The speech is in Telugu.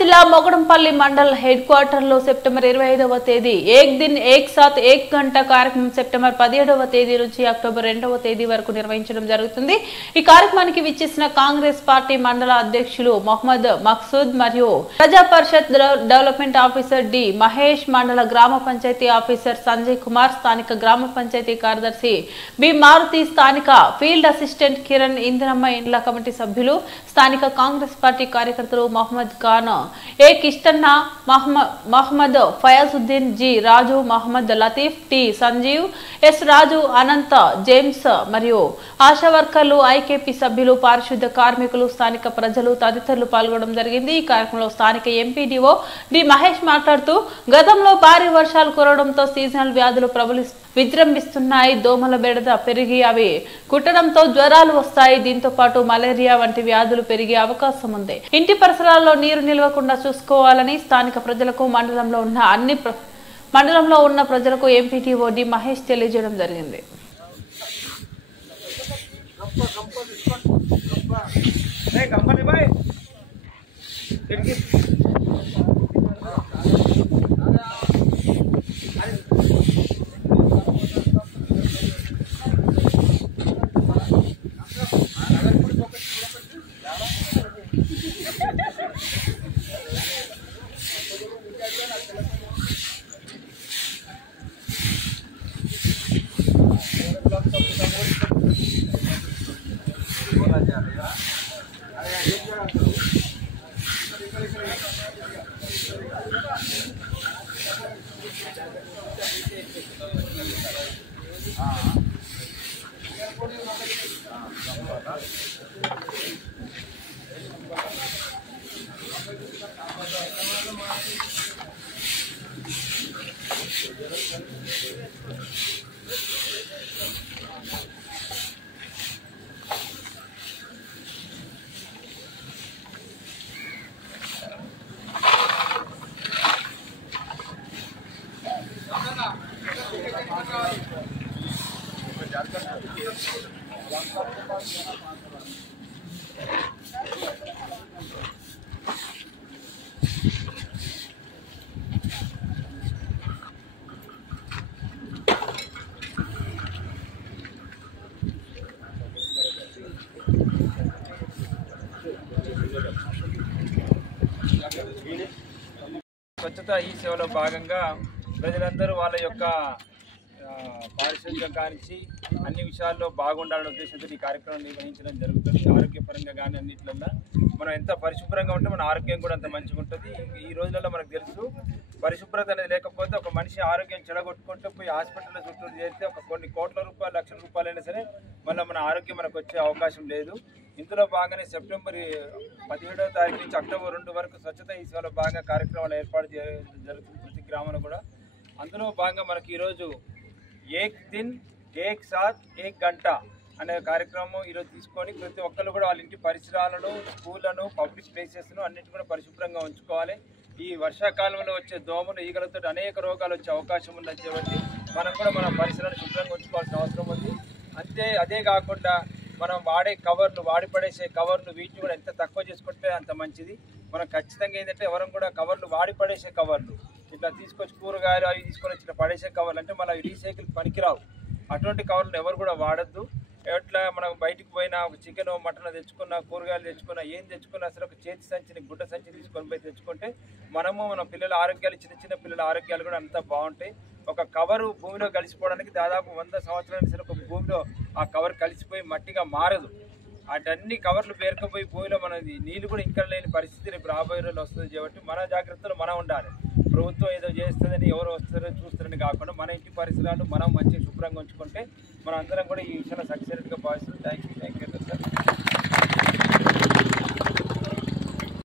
జిల్లా మొగడంపల్లి మండల్ హెడ్ క్వార్టర్ లో సెప్టెంబర్ 25వ తేదీ ఏక్ దిన్ ఏక్ సాత్ ఏక్ గంట కార్యక్రమం సెప్టెంబర్ 17వ తేదీ నుంచి అక్టోబర్ 2వ తేదీ వరకు నిర్వహించడం జరుగుతుంది। ఈ కార్యక్రమానికి విచ్చేసిన కాంగ్రెస్ పార్టీ మండల అధ్యక్షులు మొహమ్మద్ మక్సూద్ మరియు ప్రజా పరిషత్ డెవలప్మెంట్ ఆఫీసర్ డి మహేష్, మండల గ్రామ పంచాయతీ ఆఫీసర్ సంజయ్ కుమార్, స్థానిక గ్రామ పంచాయతీ కార్యదర్శి బి మారుతి, స్థానిక ఫీల్డ్ అసిస్టెంట్ కిరణ్, ఇందిరమ్మ ఇండ్ల కమిటీ సభ్యులు, స్థానిక కాంగ్రెస్ పార్టీ కార్యకర్తలు మహమ్మద్ ఖాన్, ఏ కిష్టన్నా, మహమ్మద్ ఫయాజుద్దీన్, జి రాజు, మహమ్మద్ లతీఫ్, టి సంజీవ్, ఎస్ రాజు, అనంత, జేమ్స్ మరియు ఆశా వర్కర్లు, ఐకేపీ సభ్యులు, పారిశుద్ధ కార్మికులు, స్థానిక ప్రజలు తదితరులు పాల్గొనడం జరిగింది। ఈ కార్యక్రమంలో స్థానిక ఎంపీడీఓ డి మహేష్ మాట్లాడుతూ గతంలో భారీ వర్షాలు కురవడంతో సీజనల్ వ్యాధులు విజృంభిస్తున్నాయి। దోమల బెడద పెరిగి అవి కుట్టడంతో జ్వరాలు వస్తాయి। దీంతో పాటు మలేరియా వంటి వ్యాధులు పెరిగే అవకాశం ఉంది। ఇంటి పరిసరాల్లో నీరు నిలవకుండా చూసుకోవాలని స్థానిక ప్రజలకు మండలంలో ఉన్న ప్రజలకు ఎంపీటీఓ డి మహేష్ తెలియజేయడం జరిగింది। స్వచ్ఛత ఈ సేవలో భాగంగా ప్రజలందరూ వాళ్ళ యొక్క పారిశుద్ధ్యం కానించి అన్ని విషయాల్లో బాగుండాలనే ఉద్దేశంతో ఈ కార్యక్రమం నిర్వహించడం జరుగుతుంది। ఆరోగ్యపరంగా కానీ అన్నింటిలో మనం ఎంత పరిశుభ్రంగా ఉంటే మన ఆరోగ్యం కూడా అంత మంచిగా ఉంటుంది। ఈ రోజులలో మనకు తెలుసు పరిశుభ్రత అనేది లేకపోతే ఒక మనిషి ఆరోగ్యం చెడగొట్టుకుంటూ పోయి హాస్పిటల్లో చుట్టూ చేస్తే ఒక కొన్ని కోట్ల రూపాయలు, లక్షల రూపాయలైనా సరే మళ్ళీ మన ఆరోగ్యం మనకు వచ్చే అవకాశం లేదు। ఇందులో భాగంగానే సెప్టెంబర్ 17వ తారీఖు నుంచి అక్టోబర్ 2 వరకు స్వచ్ఛత ఈ సేవలో భాగంగా కార్యక్రమాలు ఏర్పాటు జరుగుతుంది ప్రతి గ్రామంలో కూడా। అందులో భాగంగా మనకి ఈరోజు ఏక్ దిన్ ఏక్ సాత్ ఏక్ గంట అనే కార్యక్రమం ఈరోజు తీసుకొని ప్రతి ఒక్కరు కూడా వాళ్ళ ఇంటి పరిసరాలను, స్కూళ్లను, పబ్లిక్ ప్లేసెస్ను అన్నింటి కూడా పరిశుభ్రంగా ఉంచుకోవాలి। ఈ వర్షాకాలంలో వచ్చే దోమలు, ఈగలతో అనేక రోగాలు వచ్చే అవకాశం ఉన్నది కాబట్టి మనం కూడా మన పరిసరాలను శుభ్రంగా ఉంచుకోవాల్సిన అవసరం ఉంది। అదే కాకుండా మనం వాడే కవర్లు, వాడిపడేసే కవర్లు, వీటిని కూడా ఎంత తక్కువ చేసుకుంటే అంత మంచిది। మనం ఖచ్చితంగా ఏంటంటే ఎవరం కూడా కవర్లు, వాడిపడేసే కవర్లు, ఇట్లా తీసుకొచ్చి కూరగాయలు అవి తీసుకొని వచ్చి పడేసే కవర్లు అంటే మళ్ళీ రీసైకిల్ పనికిరావు, అటువంటి కవర్లు ఎవరు కూడా వాడద్దు। ఎట్లా మనం బయటికి పోయినా ఒక చికెన్, మటన్ తెచ్చుకున్నా, కూరగాయలు తెచ్చుకున్నా, ఏం తెచ్చుకున్నా సరే ఒక చేతి సంచిని, గుడ్డ సంచిని తీసుకొని పోయి తెచ్చుకుంటే మన పిల్లల ఆరోగ్యాలు, చిన్న పిల్లల ఆరోగ్యాలు కూడా అంతా బాగుంటాయి। ఒక కవరు భూమిలో కలిసిపోవడానికి దాదాపు 100 సంవత్సరాల సరే ఒక భూమిలో ఆ కవర్ కలిసిపోయి మట్టిగా మారదు। అటన్ని కవర్లు పేరుకుపోయి భూమిలో మనది నీళ్ళు కూడా ఇంకా లేని పరిస్థితి రేపు రాబోయే రోజులు వస్తుంది కాబట్టి మన జాగ్రత్తలు మనం ఉండాలి। ప్రభుత్వం ఏదో చేస్తుందని ఎవరు వస్తారో చూస్తారని కాకుండా మన ఇంటి పరిసరాలు మనం మంచిగా శుభ్రంగా ఉంచుకుంటే మనం అందరం కూడా ఈ విషయంలో సక్సెస్గా భావిస్తాం। Thank you sir.